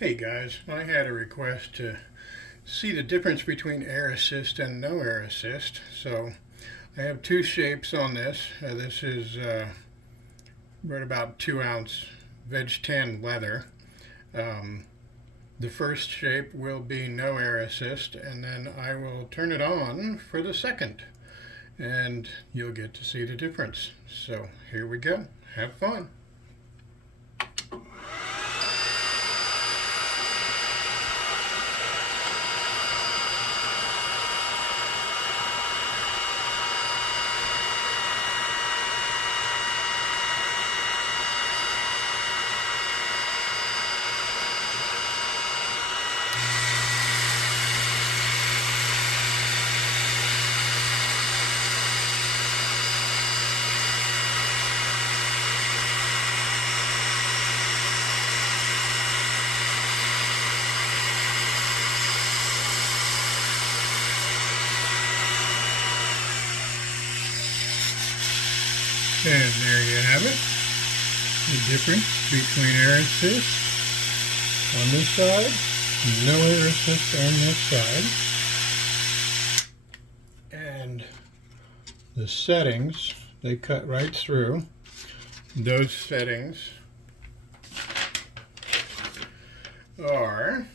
Hey guys, I had a request to see the difference between air assist and no air assist. So I have two shapes on this. This is right about 2 ounce veg tan leather. The first shape will be no air assist, and then I will turn it on for the second, and you'll get to see the difference. So here we go. Have fun. And there you have it, the difference between air assist on this side, no air assist on this side. And the settings, they cut right through. Those settings are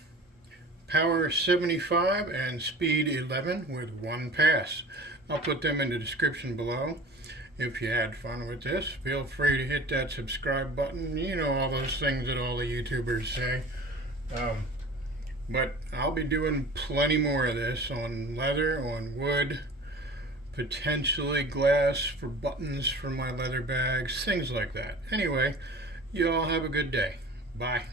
power 75 and speed 11 with 1 pass. I'll put them in the description below. If you had fun with this, feel free to hit that subscribe button. You know, all those things that all the YouTubers say. But I'll be doing plenty more of this on leather, on wood, potentially glass for buttons for my leather bags, things like that. Anyway, you all have a good day. Bye.